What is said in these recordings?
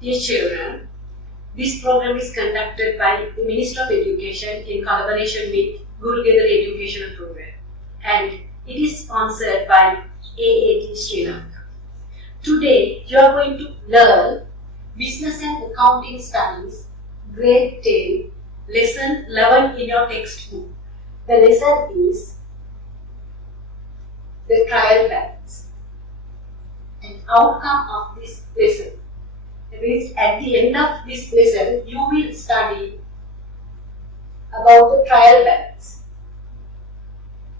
Dear children, this program is conducted by the Ministry of Education in collaboration with Guru Gather Educational Program, and it is sponsored by AAT Sri Lanka. Today you are going to learn Business and Accounting Studies, Grade 10, Lesson 11 in your textbook. The lesson is the trial balance. An outcome of this lesson means at the end of this lesson you will study about the trial balance.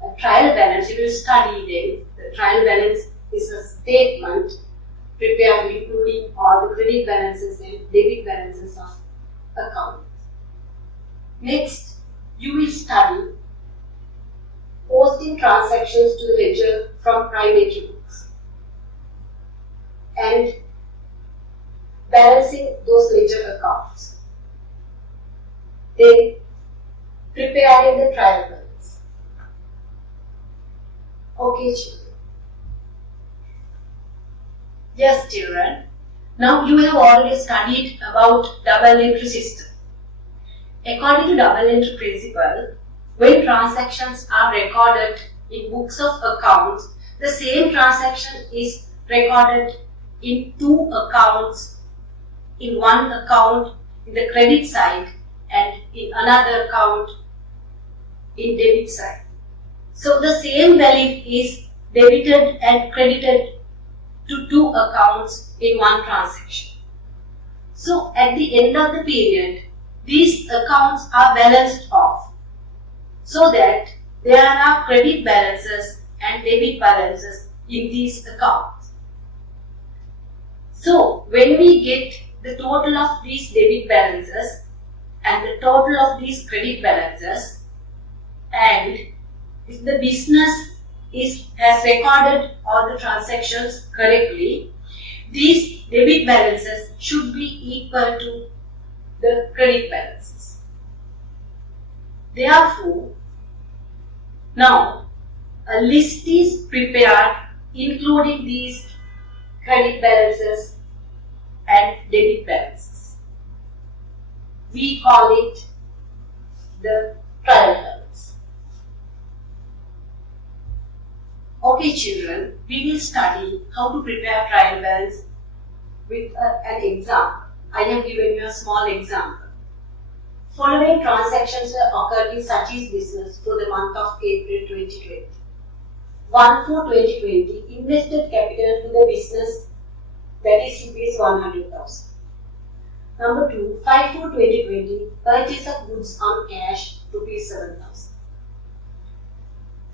A trial balance, you will study then. The trial balance is a statement prepared including all the credit balances and debit balances of accounts. Next, you will study posting transactions to the ledger from private books and balancing those ledger accounts. Then, preparing the trial balance. Okay, children. Yes, children. Now you have already studied about double entry system. According to double entry principle, when transactions are recorded in books of accounts, the same transaction is recorded in two accounts, in one account in the credit side and in another account in debit side. So the same value is debited and credited to two accounts in one transaction. So at the end of the period, these accounts are balanced off so that there are credit balances and debit balances in these accounts. So when we get the total of these debit balances and the total of these credit balances, and if the business has recorded all the transactions correctly, these debit balances should be equal to the credit balances. Therefore, now a list is prepared including these credit balances and debit balances. We call it the trial balance. Okay, children, we will study how to prepare trial balance with an example. I have given you a small example. Following transactions were occurred in Sachi's business for the month of April 2020. 1/4/2020 invested capital to the business, that is rupees 100,000. Number 2, 5/4/2020 purchase of goods on cash rupees 7,000.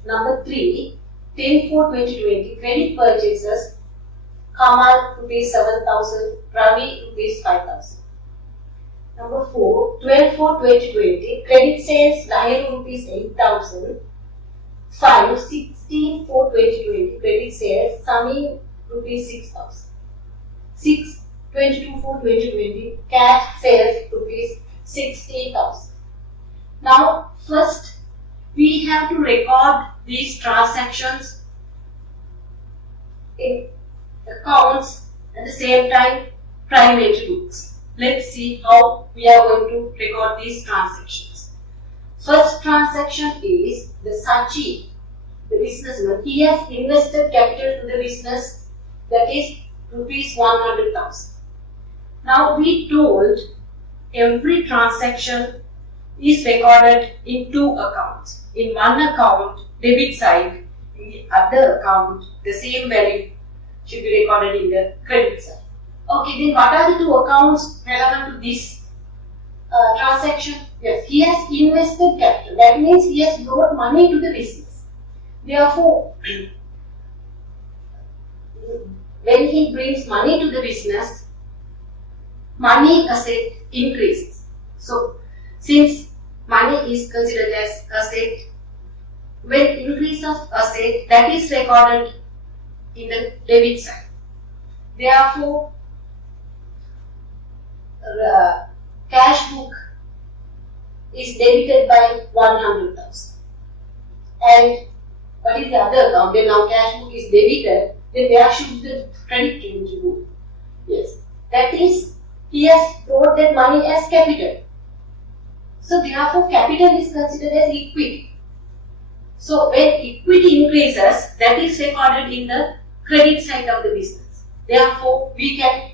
Number 3, 10/4/2020 credit purchases Kamal rupees 7,000, Ravi rupees 5,000. Number 4, 12/4/2020 credit sales Lahiru rupees 8,000. 5, 16/4/2020 credit sales Sami rupees 6,000. 6, 22/4/2020 cash sales rupees 60,000. Now first we have to record these transactions in accounts at the same time private books. Let's see how we are going to record these transactions. First transaction is the Sachi, the businessman. He has invested capital to the business, that is rupees 100,000. Now we told every transaction is recorded in two accounts. In one account, debit side, in the other account, the same value should be recorded in the credit side. Okay, then what are the two accounts relevant to this transaction? Yes, he has invested capital. That means he has brought money to the business. Therefore, when he brings money to the business, money asset increases. So, since money is considered as asset, when increase of asset, that is recorded in the debit side. Therefore, cash book is debited by 100,000. And what is the other account? Then now cash book is debited, then where should the credit change go? Yes, that is he has brought that money as capital. So therefore capital is considered as equity. So when equity increases, that is recorded in the credit side of the business. Therefore we can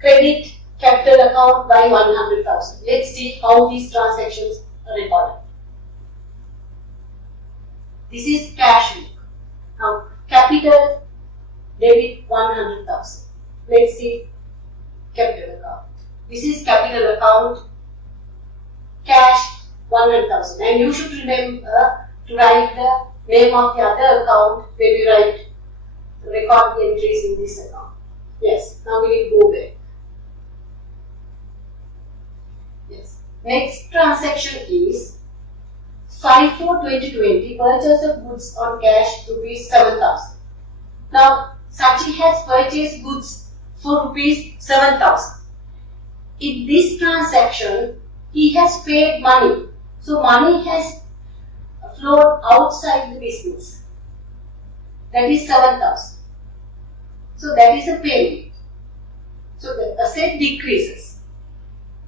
credit capital account by 100,000. Let's see how these transactions are recorded. This is cash book. Now capital debit 100,000. Let's see capital account. This is capital account, cash 100,000. And you should remember to write the name of the other account when you record the entries in this account. Yes, now we will go back. Yes. Next transaction is 5/4/2020, purchase of goods on cash rupees 7,000. Now Sachi has purchased goods for rupees 7,000. In this transaction, he has paid money. So money has flowed outside the business. That is 7,000. So that is a payment. So the asset decreases.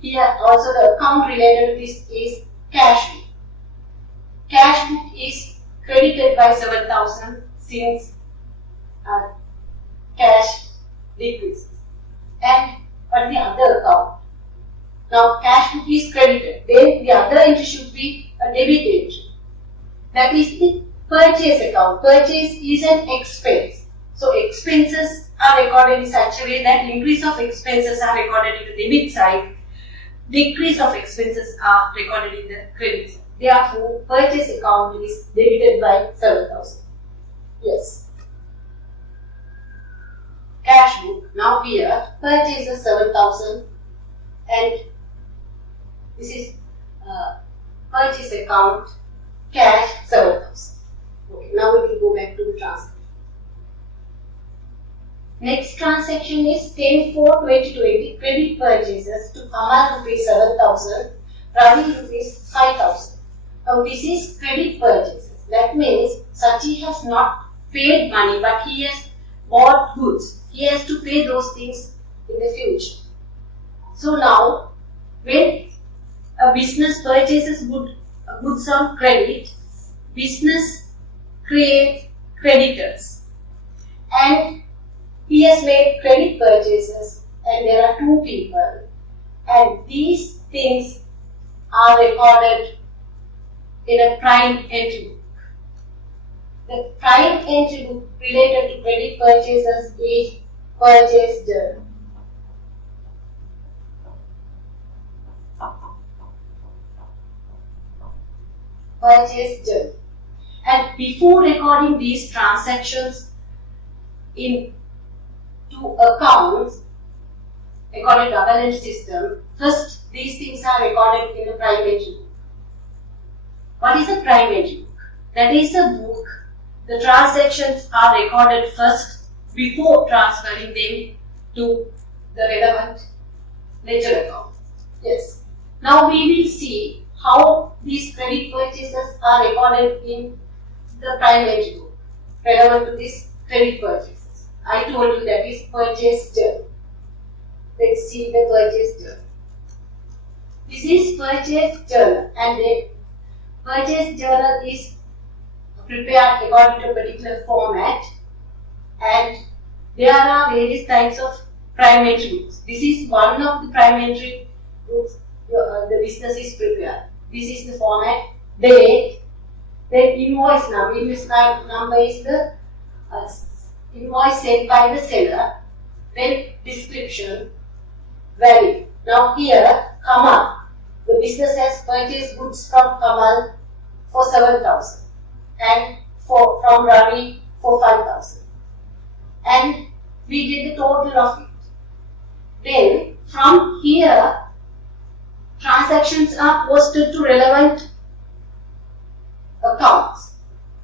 Here also the account related to this is cash book. Cash book is credited by 7,000 since cash decreases. And but the other account. Now cash book is credited. Then the other entry should be a debit entry. That is the purchase account. Purchase is an expense. So expenses are recorded in such a way that increase of expenses are recorded in the debit side. Decrease of expenses are recorded in the credit side. Therefore, purchase account is debited by 7,000. Yes. Cash book. Now here, purchase is 7,000 and this is purchase account, cash 7,000. Okay, now we will go back to the transaction. Next transaction is 10/4/2020, credit purchases to Kamal rupees 7,000, Ravi rupees 5,000. Now this is credit purchases. That means Sachi has not paid money but he has bought goods. He has to pay those things in the future. So now when a business purchases goods on credit, business creates creditors. And he has made credit purchases and there are two people and these things are recorded in a prime entry book. The prime entry book related to credit purchases is purchase journal. Purchase journal. And before recording these transactions in two accounts, according to double entry system, first these things are recorded in a prime entry book. What is a prime entry book? That is a book. The transactions are recorded first before transferring them to the relevant ledger account. Yes. Now we will see how these credit purchases are recorded in the prime entry book relevant to this credit purchases. I told you that is purchase journal. Let's see the purchase journal. This is purchase journal and the purchase journal is prepared according to a particular format and there are various types of prime entry books. This is one of the prime entry books the business is prepared. This is the format, date, then invoice number. Invoice number is the invoice sent by the seller, then description, value. Now here, Kamal, the business has purchased goods from Kamal for 7,000 and from Ravi for 5,000. And we did the total of it. Then from here, transactions are posted to relevant accounts.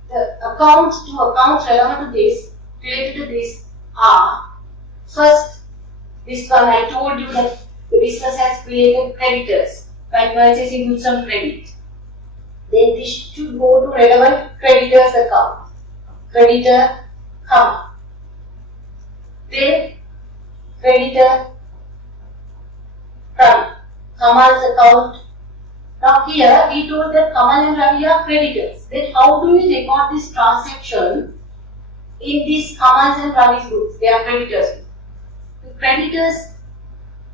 The account to account relevant to this, related to this are, first, this one I told you that the business has created creditors by purchasing goods on credit. Then this should go to relevant creditors account. Creditor, comma. Then creditor Ravi. Kamal's account. Now here we told that Kamal and Ravi are creditors. Then how do we record this transaction in these Kamal's and Ravi's books? They are creditors. The creditors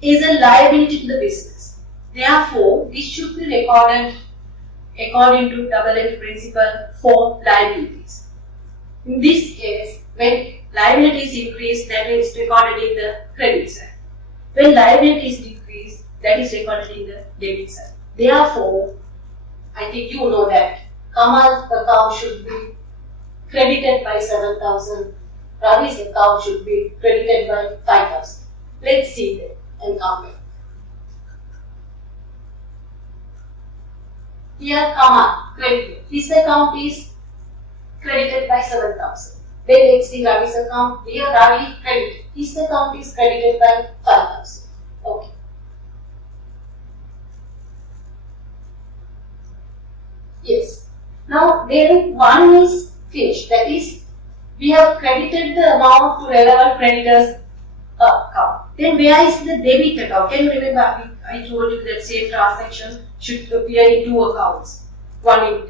is a liability to the business. Therefore, this should be recorded according to double entry principle for liabilities. In this case, when liabilities increase, that is recorded in the credit side. When liabilities decrease, that is recorded in the debit side. Therefore, I think you know that Kamal's account should be credited by 7,000. Ravi's account should be credited by 5,000. Let's see that and compare. Here Kamal, credited. His account is credited by 7,000. Then let's see Ravi's account. Here Ravi credited. His account is credited by 5,000. Okay. Yes. Now then one is finished. That is, we have credited the amount to relevant creditors account. Then where is the debit account? Can you remember I told you that same transaction should appear in two accounts. One in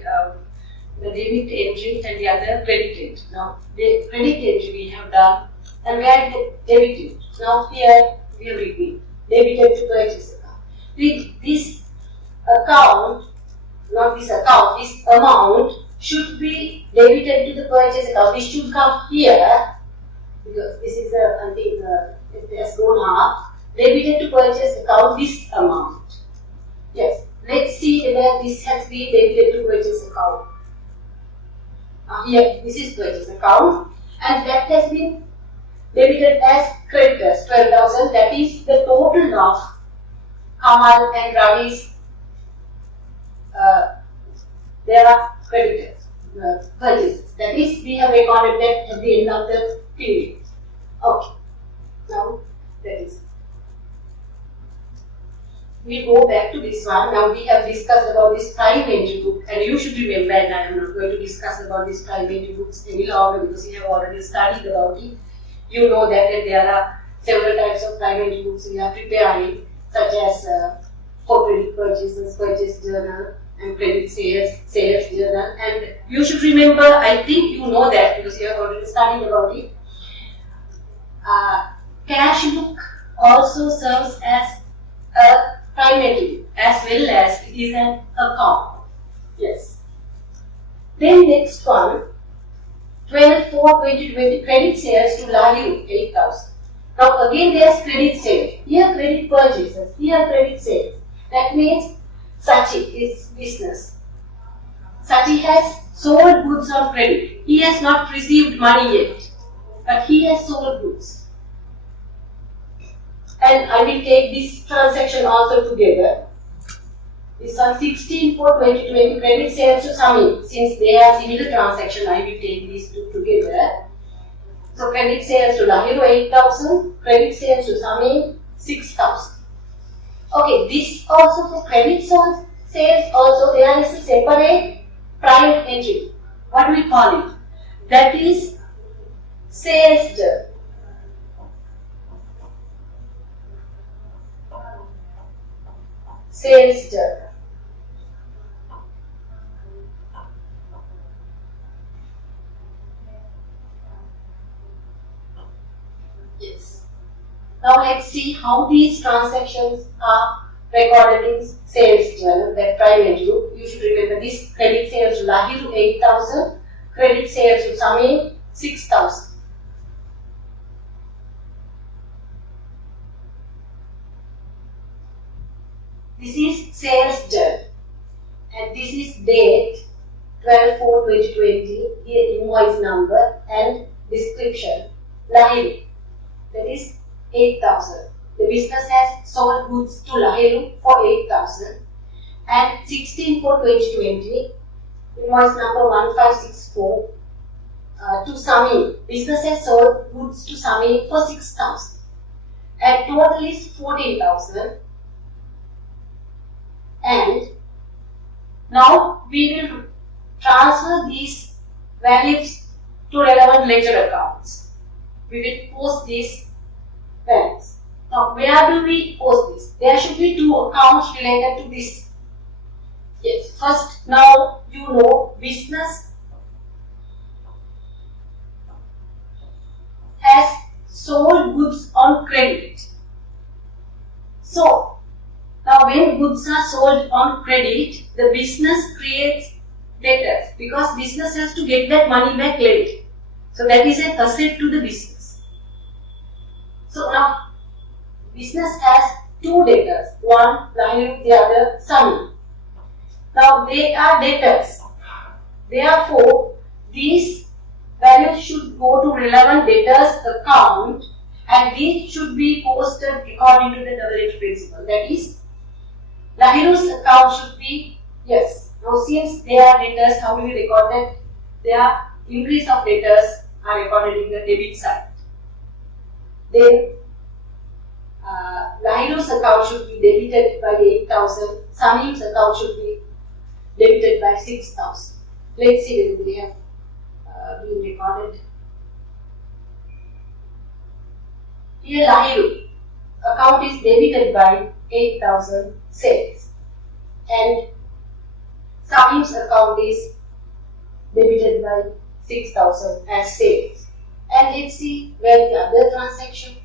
the debit entry and the other credit entry. Now the credit entry we have done, and where is the debit entry? Now here we have written debited to purchase account. This account, not this account, this amount should be debited to the purchase account. This should come here because this is I think it has gone half. Debited to purchase account this amount. Yes. Let's see whether this has been debited to purchase account. Here this is purchase account and that has been debited as creditors 12,000. That is the total of Kamal and Ravi's there are creditors purchases. That is, we have recorded that at the end of the period. Okay. Now that is. We go back to this one. Now we have discussed about this prime entry book, and you should remember, and I am not going to discuss about this prime entry books any longer because you have already studied about it. You know that there are several types of prime entry books we are preparing, such as for credit purchases, purchase journal, and credit sales journal. And you should remember, I think you know that because you have already studied about it. Cash book also serves as a prime entry as well as it is an account. Yes. Then next one, 12/4/2020 credit sales to Lahiri 8,000. Now again there is credit sales. Here credit purchases. Here credit sales. That means Sachi is business. Sachi has sold goods on credit. He has not received money yet, but he has sold goods. And I will take this transaction also together. This one 16/4/2020 credit sales to Sami. Since they are similar transaction, I will take these two together. So credit sales to Lahiro 8,000, credit sales to Sami 6,000. Okay, this also for credit sales also there is a separate prime entry. What do we call it? That is sales journal. Sales journal. Yes. Now let's see how these transactions are recorded in sales journal, that prime entry book. You should remember this credit sales to Lahiru 8,000, credit sales to Sami 6,000. This is sales journal and this is date 12/4/2020, here invoice number and description. Lahiru, that is 8,000. The business has sold goods to Lahiru for 8,000 and 16/4/2020, invoice number 1564 to Sami. Business has sold goods to Sami for 6,000 and total is 14,000. And now we will transfer these values to relevant ledger accounts. We will post these values. Now, where do we post this? There should be two accounts related to this. Yes, first, now you know business has sold goods on credit. So, now when goods are sold on credit, the business creates debtors because business has to get that money back later. So, that is an asset to the business. So, now business has two debtors, one Lahiru, the other Sami. Now, they are debtors. Therefore, these values should go to relevant debtors account and these should be posted according to the double entry principle. That is, Lahiru's account should be, yes. Now, since they are debtors, how do we record that? Their increase of debtors are recorded in the debit side. Then, Lahiru's account should be debited by 8,000. Samim's account should be debited by 6,000. Let's see whether they have been recorded. Here, Lahiru account is debited by 8,000 sales, and Samim's account is debited by 6,000 as sales. And let's see where the other transaction.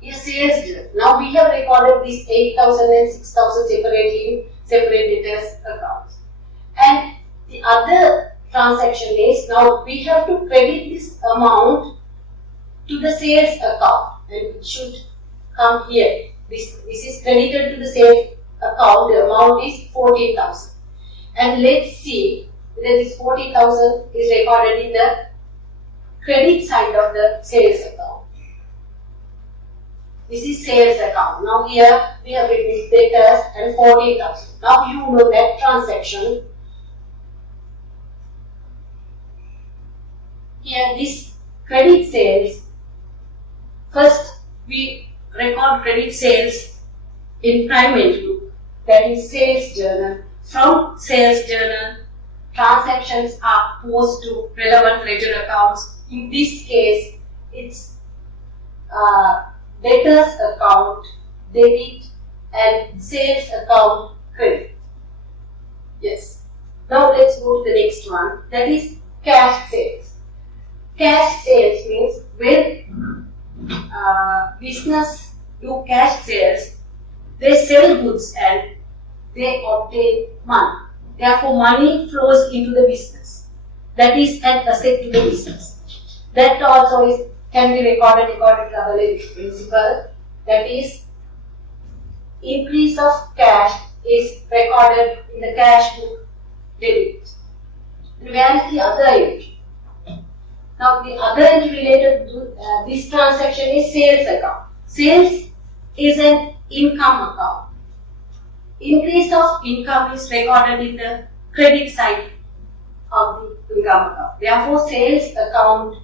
Here, sales done. Now we have recorded this 8,000 and 6,000 separately in separate debtors accounts. And the other transaction is, now we have to credit this amount to the sales account and it should come here. This is credited to the sales account, the amount is 14,000. And let's see whether this 14,000 is recorded in the credit side of the sales account. This is sales account. Now here we have written debtors and 14,000. Now you know that transaction. Here this credit sales, first we record credit sales in prime entry book, that is sales journal. From sales journal, transactions are posted to relevant ledger accounts. In this case, it's debtors account debit and sales account credit. Yes. Now let's go to the next one, that is cash sales. Cash sales means when business do cash sales, they sell goods and they obtain money. Therefore, money flows into the business. That is an asset to the business. That also can be recorded according to double entry principle. That is, increase of cash is recorded in the cash book debit. And where is the other entry? Now, the other entry related to this transaction is sales account. Sales is an income account. Increase of income is recorded in the credit side of the income account. Therefore, sales account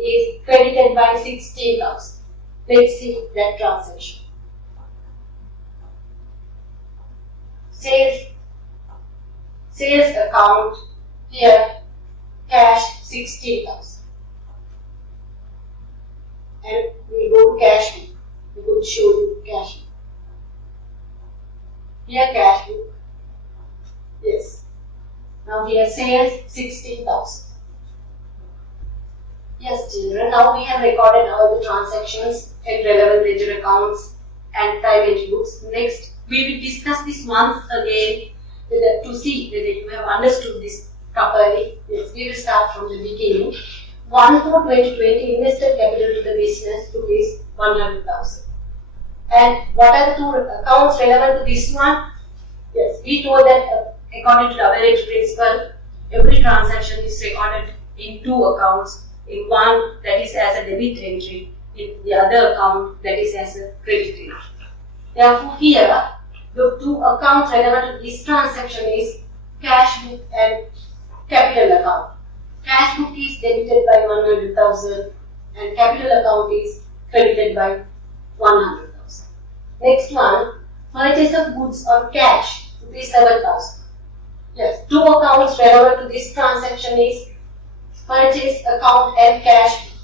is credited by 16,000. Let's see that transaction. Sales account, here cash 16,000. And we go to cash book. We will show you cash book. Here cash book. Yes. Now here sales 16,000. Yes, children. Now we have recorded all the transactions and relevant ledger accounts and prime entry books. Next, we will discuss this once again to see whether you have understood this properly. Yes, we will start from the beginning. 1/4/2020 invested capital to the business rupees 100,000. And what are the two accounts relevant to this one? Yes, we told that according to double entry principle, every transaction is recorded in two accounts. In one that is as a debit entry, in the other account that is as a credit entry. Therefore, here the two accounts relevant to this transaction is cash book and capital account. Cash book is debited by 100,000 and capital account is credited by 100,000. Next one, purchase of goods on cash, rupees 7,000. Yes, two accounts relevant to this transaction is purchase account and cash book.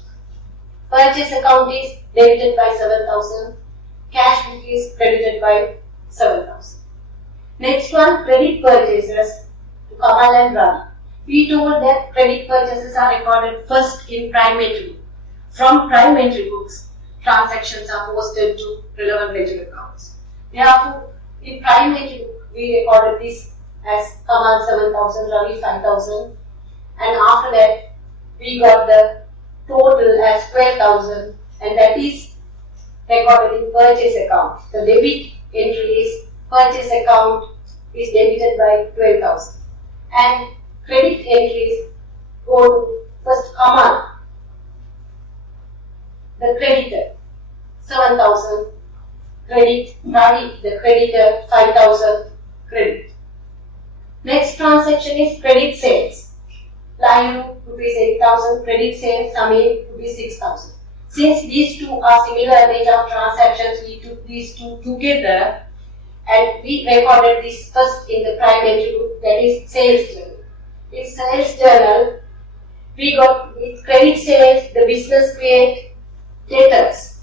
Purchase account is debited by 7,000. Cash book is credited by 7,000. Next one, credit purchases to Kamal and Rana. We told that credit purchases are recorded first in prime entry book. From prime entry books, transactions are posted to relevant ledger accounts. Therefore, in prime entry book, we recorded this as Kamal 7,000, Ravi 5,000, and after that, we got the total as 12,000, and that is recorded in purchase account. The debit entry is purchase account is debited by 12,000, and credit entries go to first Kamal, the creditor, 7,000, credit, Ravi, the creditor, 5,000, credit. Next transaction is credit sales. Layu, rupees 8,000, credit sales, Samir, rupees 6,000. Since these two are similar nature of transactions, we took these two together and we recorded this first in the prime entry book, that is sales journal. In sales journal, we got with credit sales, the business create debtors.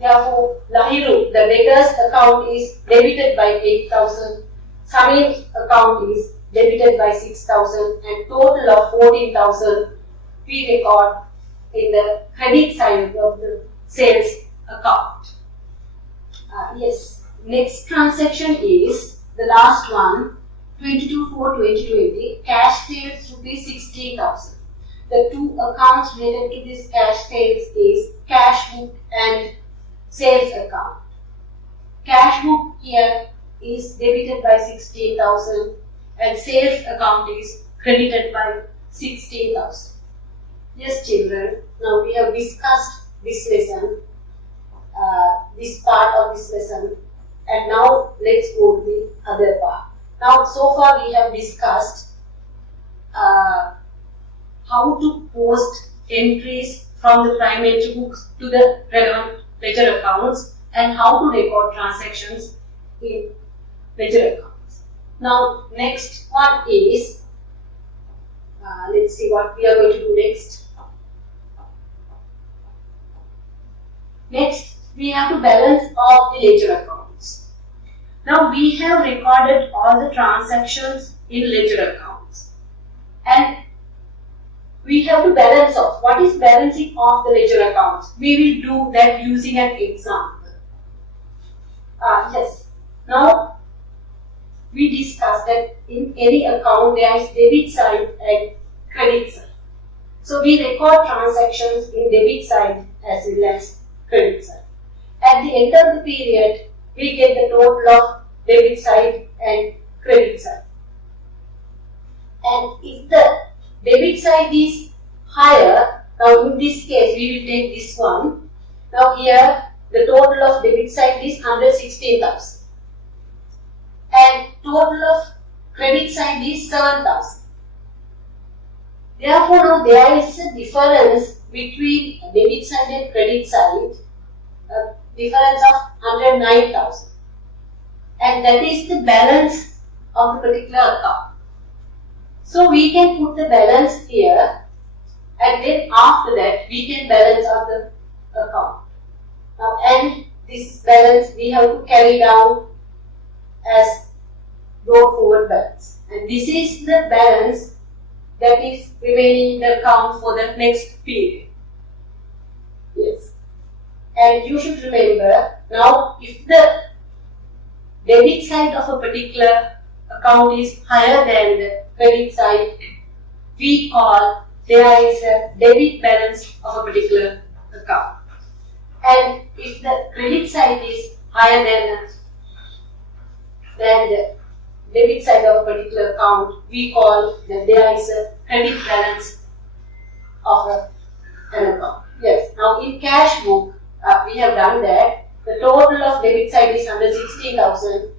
Therefore, Lahiru, the debtors account is debited by 8,000. Samir's account is debited by 6,000, and total of 14,000 we record in the credit side of the sales account. Yes, next transaction is the last one, 22/4/2020, cash sales rupees 16,000. The two accounts related to this cash sales is cash book and sales account. Cash book here is debited by 16,000 and sales account is credited by 16,000. Yes, children, now we have discussed this lesson, this part of this lesson, and now let's go to the other part. Now, so far we have discussed how to post entries from the prime entry books to the relevant ledger accounts and how to record transactions in ledger accounts. Now, next one is, let's see what we are going to do next. Next, we have to balance of the ledger accounts. Now, we have recorded all the transactions in ledger accounts, and we have to balance off. What is balancing of the ledger accounts? We will do that using an example. Yes. Now, we discussed that in any account there is debit side and credit side. So, we record transactions in debit side as well as credit side. At the end of the period, we get the total of debit side and credit side. And if the debit side is higher, now in this case we will take this one. Now here the total of debit side is 116,000 and total of credit side is 7,000. Therefore, now there is a difference between debit side and credit side, a difference of 109,000, and that is the balance of the particular account. So we can put the balance here, and then after that we can balance out the account. Now, and this balance we have to carry down as brought forward balance, and this is the balance that is remaining in the account for the next period. Yes, and you should remember, now if the debit side of a particular account is higher than the credit side, we call there is a debit balance of a particular account. And if the credit side is higher than the debit side of a particular account, we call that there is a credit balance of an account. Yes, now in cash book, we have done that. The total of debit side is 116,000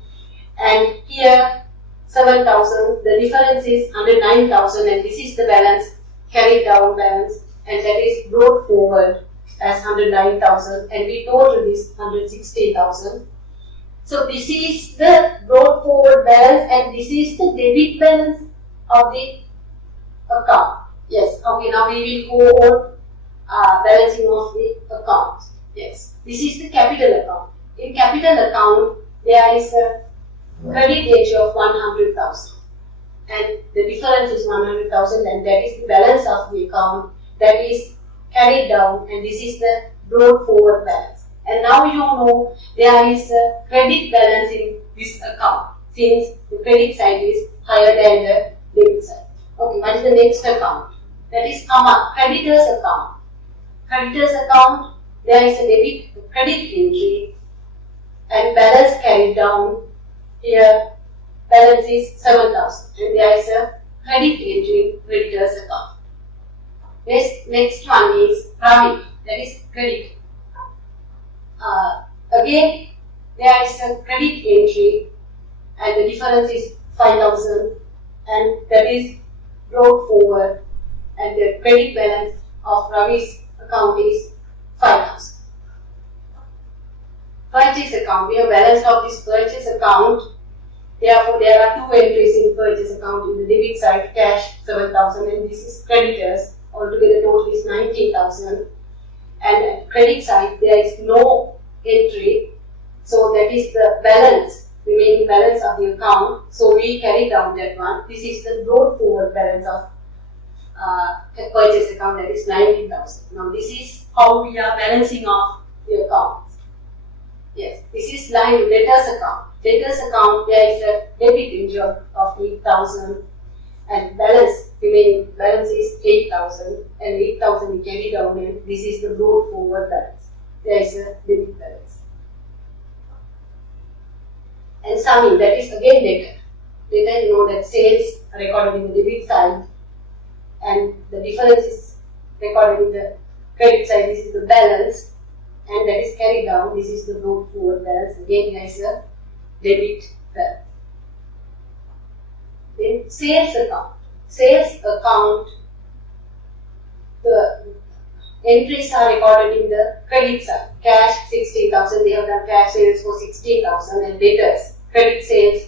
and here 7,000. The difference is 109,000 and this is the balance, carried down balance, and that is brought forward as 109,000 and we total this 116,000. So this is the brought forward balance and this is the debit balance of the account. Yes, okay, now we will go balancing of the account. Yes, this is the capital account. In capital account, there is a credit entry of 100,000, and the difference is 100,000, and that is the balance of the account that is carried down, and this is the brought forward balance. And now you know there is a credit balance in this account, since the credit side is higher than the debit side. Okay, what is the next account? That is creditors account. Creditors account, there is a debit credit entry and balance carried down. Here balance is 7,000, and there is a credit entry in creditors account. Next one is Ravi, that is credit. Again, there is a credit entry and the difference is 5,000, and that is brought forward, and the credit balance of Ravi's account is 5,000. Purchase account, we have balance of this purchase account. Therefore, there are two entries in purchase account. In the debit side, cash 7,000, and this is creditors. Altogether, total is 19,000. And at credit side, there is no entry, so that is the balance, remaining balance of the account. So we carry down that one. This is the brought forward balance of a purchase account, that is 19,000. Now this is how we are balancing off the accounts. Yes, this is line debtors account. Debtors account, there is a debit entry of 8,000, and balance, remaining balance is 8,000, and 8,000 we carry down, and this is the brought forward balance. There is a debit balance. And summing, that is again debtor. Debtor, you know that sales are recorded in the debit side, and the difference is recorded in the credit side. This is the balance, and that is carried down. This is the brought forward balance. Again, there is a debit balance. Then sales account. Sales account, the entries are recorded in the credit side. Cash 16,000, they have done cash sales for 16,000, and debtors credit sales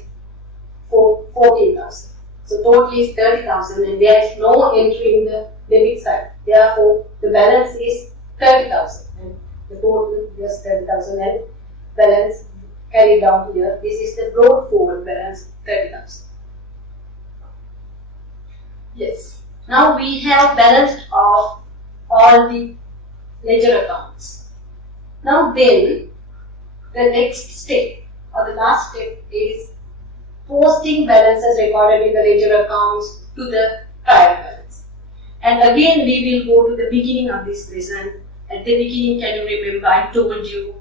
for 14,000. So total is 30,000, and there is no entry in the debit side. Therefore, the balance is 30,000, and the total is 30,000, and balance carried down here. This is the brought forward balance, 30,000. Yes. Now we have balanced off all the ledger accounts. Now then, the next step or the last step is posting balances recorded in the ledger accounts to the trial balance. And again, we will go to the beginning of this lesson. At the beginning, can you remember I told you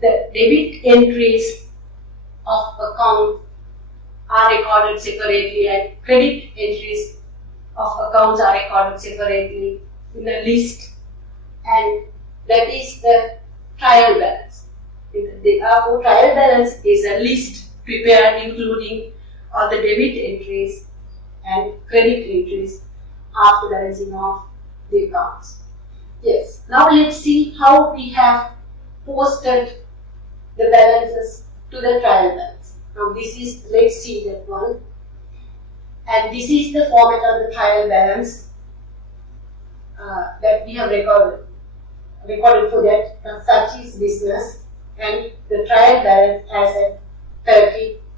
the debit entries of account are recorded separately, and credit entries of accounts are recorded separately in a list, and that is the trial balance. Therefore, trial balance is a list prepared including all the debit entries and credit entries after balancing of the accounts. Yes, now let's see how we have posted the balances to the trial balance. Now this is, let's see that one. And this is the format of the trial balance that we have recorded for that such is business, and the trial balance as at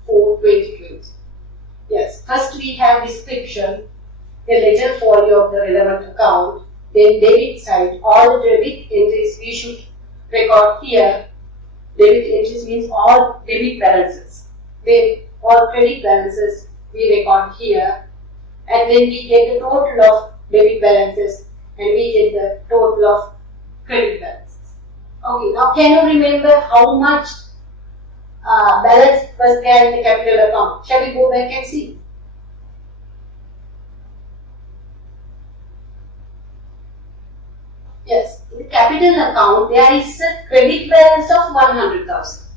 30/4/2020. Yes, first we have description, the ledger folio of the relevant account, then debit side, all the debit entries we should record here. Debit entries means all debit balances. Then all credit balances we record here, and then we get the total of debit balances, and we get the total of credit balances. Okay, now can you remember how much balance was there in the capital account? Shall we go back and see? Yes, in the capital account there is a credit balance of 100,000,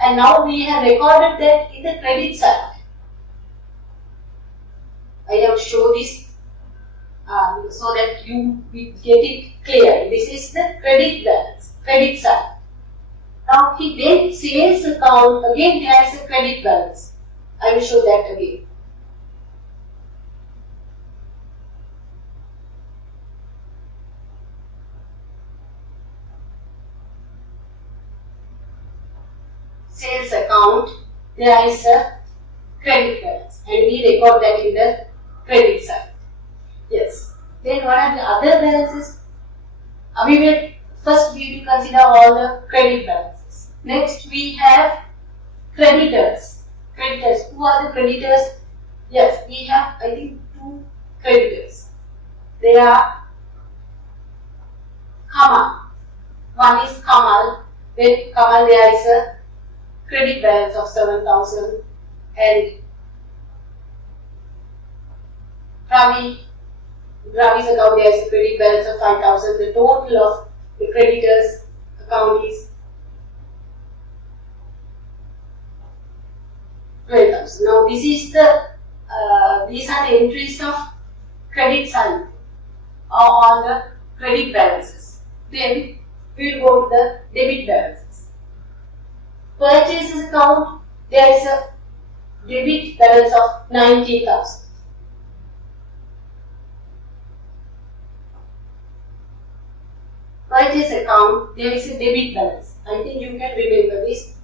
and now we have recorded that in the credit side. I have shown this so that you get it clear. This is the credit balance, credit side. Now then sales account, again there is a credit balance. I will show that again. sales account, there is a credit balance and we record that in the credit side. Yes. Then what are the other balances? We will consider all the credit balances. Next we have creditors. Creditors. Who are the creditors? Yes, we have I think two creditors. They are Kamal. One is Kamal. With Kamal there is a credit balance of 7,000 and Ravi's account there is a credit balance of 5,000. The total of the creditors account is 12,000. Now this is these are the entries of credit side or on the credit balances. Then we will go to the debit balances. Purchases account, there is a debit balance of 90,000. Purchase account, there is a debit balance. I think you can remember this.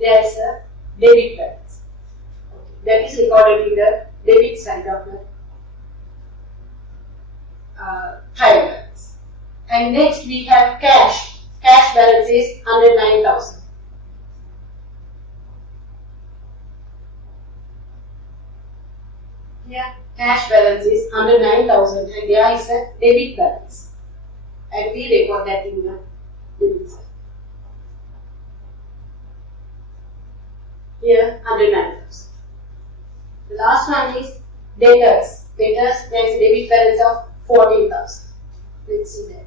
There is a debit balance. Okay. That is recorded in the debit side of the trial balance. And next we have cash. Cash balance is 109,000. Here cash balance is 109,000 and there is a debit balance. And we record that in the debit side. Here 109,000. The last one is debtors. Debtors, there is a debit balance of 14,000. Let's see that.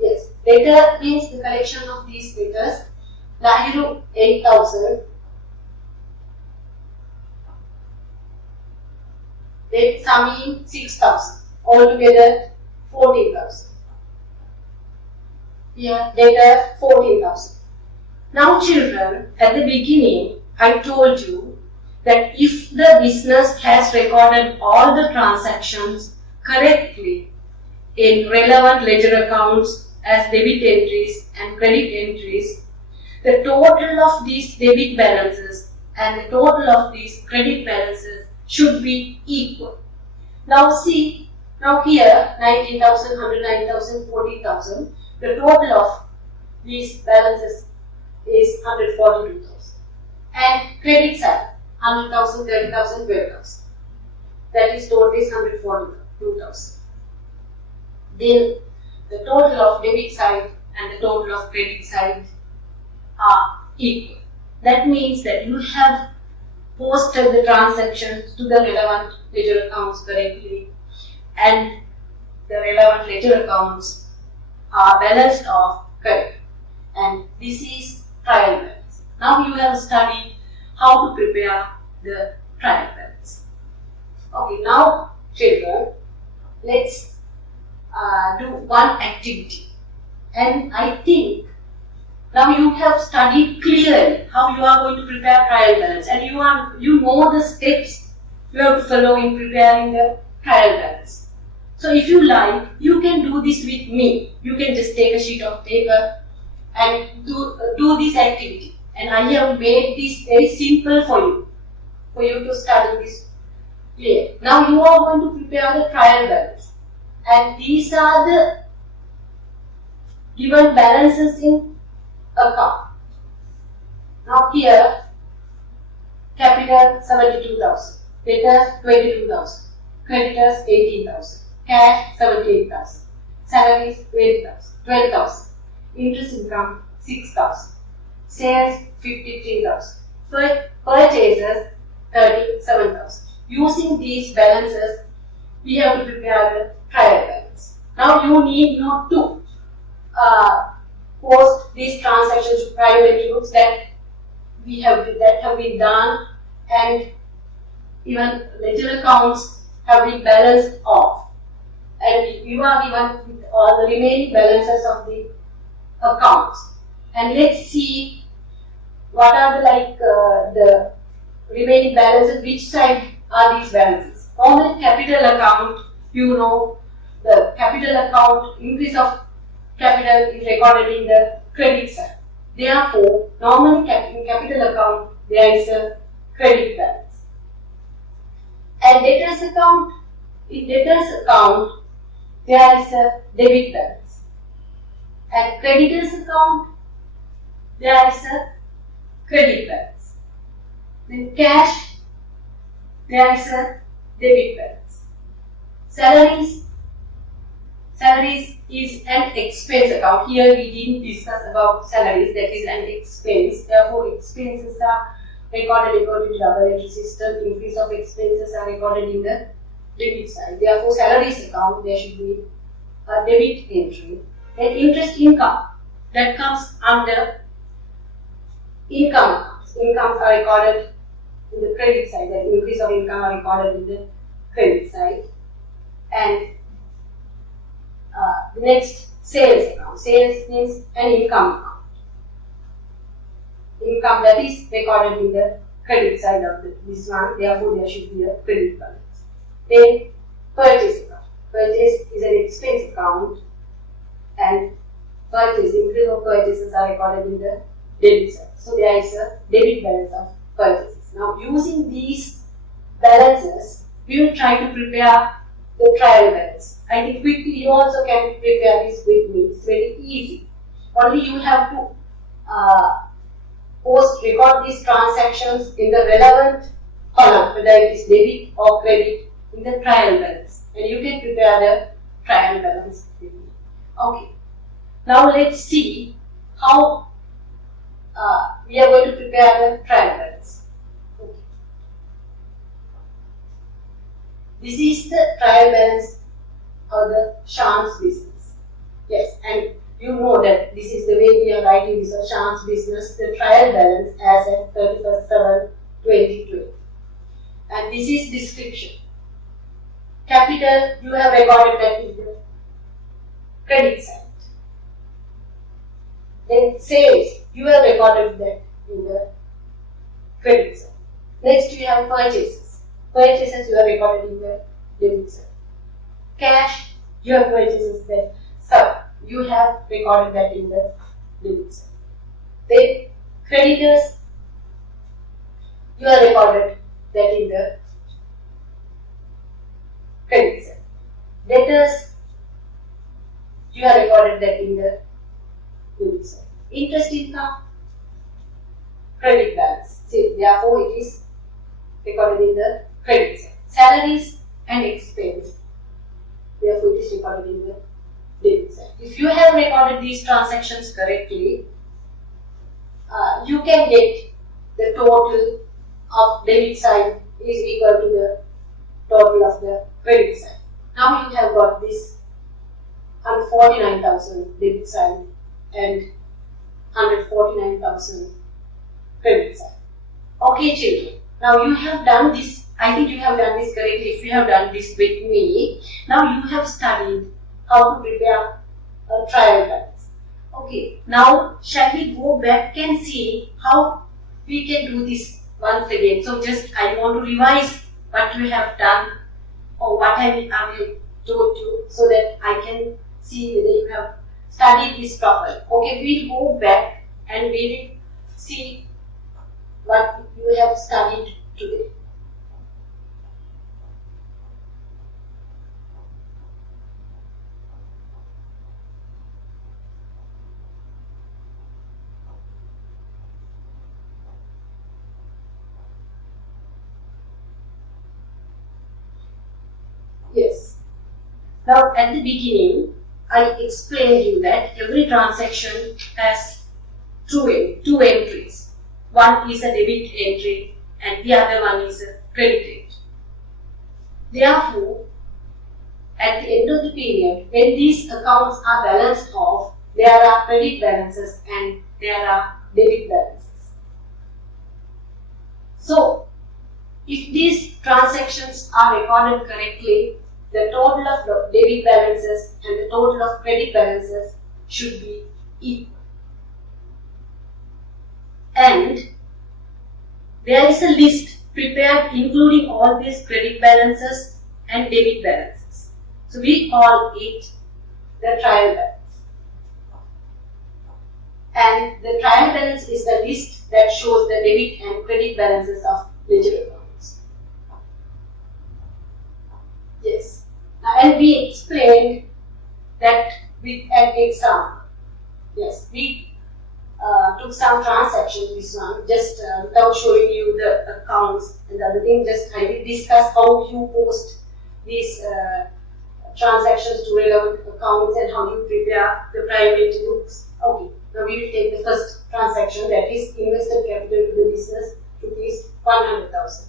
Yes, debtor means the collection of these debtors. Lahiru 8,000. Then Samin 6,000. Altogether 14,000. Here debtor 14,000. Now children, at the beginning I told you that if the business has recorded all the transactions correctly in relevant ledger accounts as debit entries and credit entries, the total of these debit balances and the total of these credit balances should be equal. Now see, now here 19,000, 109,000, 40,000, the total of these balances is 142,000. And credit side 100,000, 30,000, 12,000. That is total is 142,000. Then the total of debit side and the total of credit side are equal. That means that you have posted the transactions to the relevant ledger accounts correctly and the relevant ledger accounts are balanced off correct. And this is trial balance. Now you have studied how to prepare the trial balance. Okay, now children, let's do one activity. And I think now you have studied clearly how you are going to prepare trial balance and you know the steps you have to follow in preparing the trial balance. So if you like, you can do this with me. You can just take a sheet of paper and do this activity. And I have made this very simple for you to study this clear. Now you are going to prepare the trial balance. And these are the given balances in account. Now here, capital 72,000, debtors 22,000, creditors 18,000, cash 78,000, salaries 20,000, 12,000, interest income 6,000, sales 53,000, purchases 37,000. Using these balances, we have to prepare the trial balance. Now you need not to post these transactions to private groups that have been done, and even ledger accounts have been balanced off, and you are given with all the remaining balances of the accounts. And let's see what are the remaining balances, which side are these balances. Normally capital account, you know, the capital account, increase of capital is recorded in the credit side. Therefore, Normally in capital account there is a credit balance. And debtors account, in debtors account there is a debit balance. At creditors account there is a credit balance. Then cash, there is a debit balance. Salaries is an expense account. Here we didn't discuss about salaries, that is an expense. Therefore, expenses are recorded according to double entry system. Increase of expenses are recorded in the debit side. Therefore, salaries account, there should be a debit entry. Then interest income, that comes under income accounts. Incomes are recorded in the credit side. The increase of income are recorded in the credit side. And the next, sales account. Sales means an income account. Income that is recorded in the credit side of this one. Therefore, there should be a credit balance. Then purchase account. Purchase is an expense account, and increase of purchases are recorded in the debit side. So there is a debit balance of purchases. Now, using these balances, we will try to prepare the trial balance. I think quickly you also can prepare this with me. It's very easy. Only you have to record these transactions in the relevant column, whether it is debit or credit, in the trial balance. And you can prepare the trial balance with me. Okay. Now let's see how we are going to prepare the trial balance. Okay. This is the trial balance of the chance business. Yes, and you know that this is the way we are writing this chance business, the trial balance as at 31/7/2020. And this is description. Capital, you have recorded that in the credit side. Then sales, you have recorded that in the credit side. Next you have purchases. Purchases you have recorded in the debit side. Cash, you have purchases that you have recorded that in the debit side. Then creditors, you have recorded that in the credit side. Debtors, you have recorded that in the debit side. Interest income, credit balance. See, therefore it is recorded in the credit side. Salaries and expense, therefore it is recorded in the debit side. If you have recorded these transactions correctly, you can get the total of debit side is equal to the total of the credit side. Now you have got this 149,000 debit side and 149,000 credit side. Okay, children. Now you have done this. I think you have done this correctly if you have done this with me. Now you have studied how to prepare a trial balance. Okay. Now shall we go back and see how we can do this once again? So just I want to revise what we have done or what I will told you so that I can see whether you have studied this properly. Okay, we'll go back and we will see what you have studied today. Yes. Now at the beginning, I explained you that every transaction has two entries. One is a debit entry and the other one is a credit entry. Therefore, at the end of the period, when these accounts are balanced off, there are credit balances and there are debit balances. So, if these transactions are recorded correctly, the total of the debit balances and the total of credit balances should be equal. And there is a list prepared including all these credit balances and debit balances. So we call it the trial balance. And the trial balance is the list that shows the debit and credit balances of ledger accounts. Yes. And we explained that with an example. Yes, we took some transactions, this one, just without showing you the accounts and the other thing, just I will discuss how you post these transactions to relevant accounts and how you prepare the private books. Okay, now we will take the first transaction, that is invested capital to the business, rupees 100,000.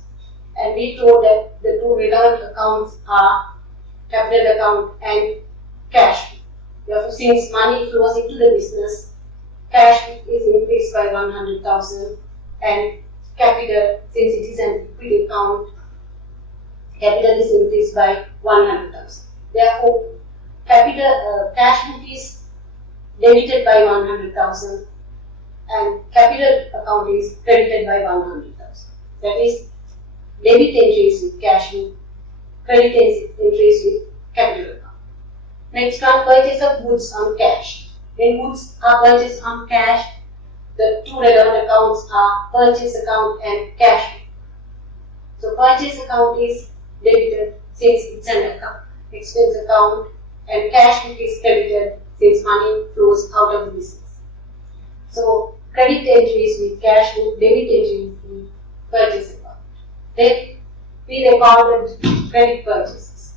And we told that the two relevant accounts are capital account and cash. Therefore, since money flows into the business, cash is increased by 100,000 and capital, since it is an equity account, capital is increased by 100,000. Therefore, capital cash book is debited by 100,000 and capital account is credited by 100,000. That is, debit entries with cash book, credit entries with capital account. Next one, purchase of goods on cash. When goods are purchased on cash, the two relevant accounts are purchase account and cash book. So purchase account is debited since it's an expense account, and cash book is credited since money flows out of the business. So credit entries with cash book, debit entries with purchase account. Then we recorded credit purchases,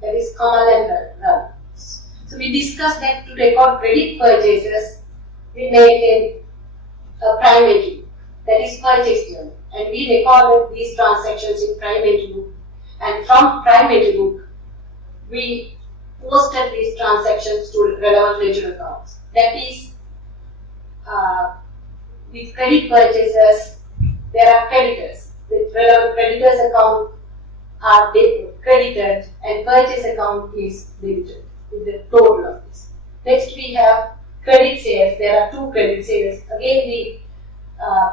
that is Kamal and Ravi. So we discussed that to record credit purchases, we made a prime entry, that is purchase journal, and we recorded these transactions in prime entry book. And from prime entry book, we posted these transactions to relevant ledger accounts. That is, with credit purchases, there are creditors. The relevant creditors account are credited and purchase account is debited with the total of this. Next we have credit sales. There are two credit sales. Again we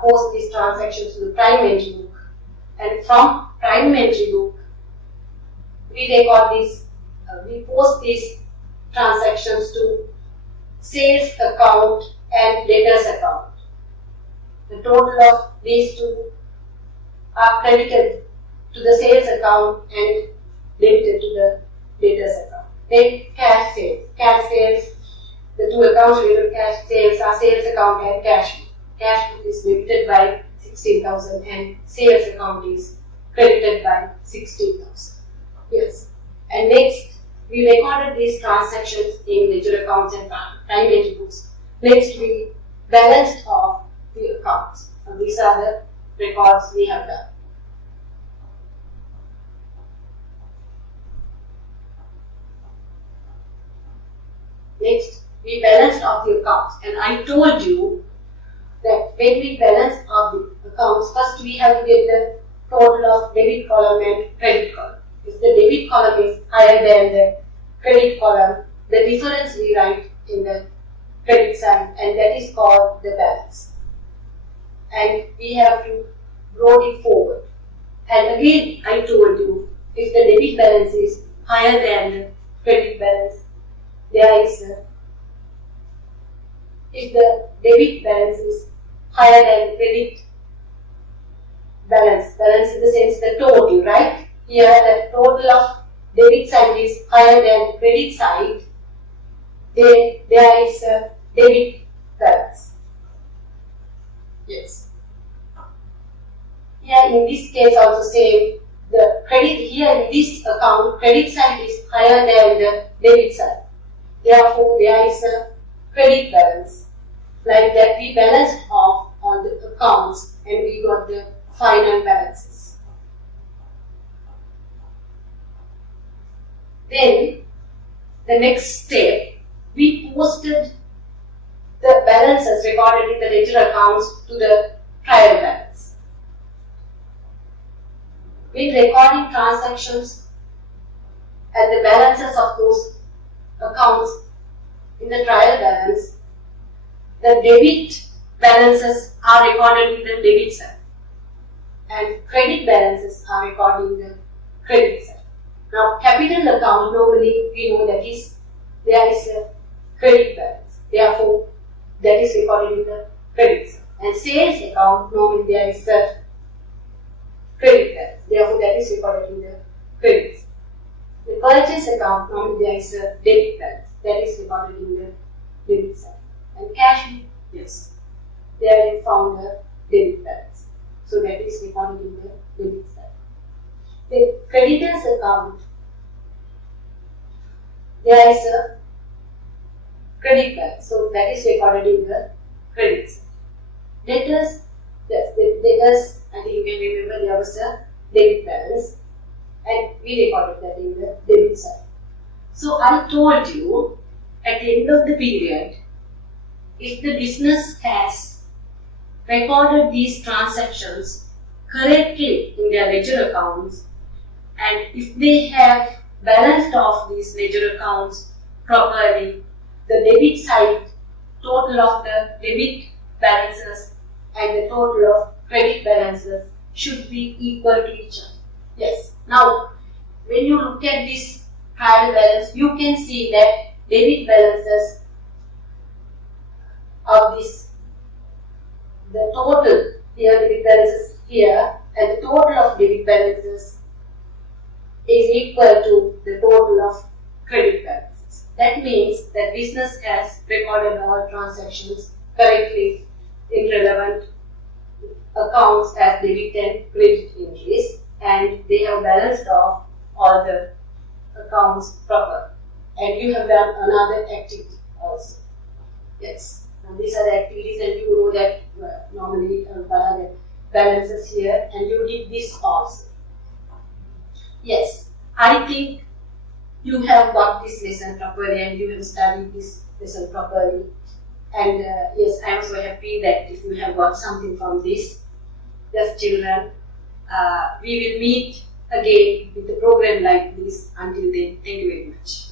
post these transactions to the prime entry book, and from prime entry book we record this. We post these transactions to sales account and debtors account. The total of these two are credited to the sales account and debited to the debtors account. Then cash sales. Cash sales, the two accounts related to cash sales are sales account and cash book. Cash book is debited by 16,000 and sales account is credited by 16,000. Yes. And next, we recorded these transactions in ledger accounts and prime entry books. Next, we balanced off the accounts. So these are the records we have done. Next, we balanced off the accounts, and I told you that when we balance off the accounts, first we have to get the total of debit column and credit column. If the debit column is higher than the credit column, the difference we write in the credit side, and that is called the balance. And we have to roll it forward. And again, I told you, if the debit balance is higher than the credit balance, there is if the debit balance is higher than the credit balance in the sense the total, right? Here the total of debit side is higher than the credit side, then there is a debit balance. Yes. Here in this case also same, the credit here in this account, credit side is higher than the debit side. Therefore, there is a credit balance. Like that, we balanced off on the accounts and we got the final balances. Then, the next step, we posted the balances recorded in the ledger accounts to the trial balance. When recording transactions and the balances of those accounts in the trial balance, the debit balances are recorded in the debit side and credit balances are recorded in the credit side. Now, capital account, normally we know that there is a credit balance. Therefore, that is recorded in the credit side. And sales account, normally there is a credit balance, therefore that is recorded in the credit side. The purchase account, normally there is a debit balance, that is recorded in the debit side. And cash, yes, there is found a debit balance, so that is recorded in the debit side. The creditors account, there is a credit balance, so that is recorded in the credit side. Debtors, yes, the debtors, I think you can remember there was a debit balance, and we recorded that in the debit side. So I told you at the end of the period, if the business has recorded these transactions correctly in their ledger accounts, and if they have balanced off these ledger accounts properly, the debit side total of the debit balances and the total of credit balances should be equal to each other. Yes. Now, when you look at this trial balance, you can see that debit balances of this, the total here, debit balances here, and the total of debit balances is equal to the total of credit balances. That means that business has recorded all transactions correctly in relevant accounts as debit and credit entries, and they have balanced off all the accounts proper. And you have done another activity also. Yes, and these are the activities, and you know that normally balances here, and you did this also. Yes, I think you have got this lesson properly and you have studied this lesson properly. And yes, I am so happy that if you have got something from this. Yes, children, we will meet again with a program like this. Until then, thank you very much.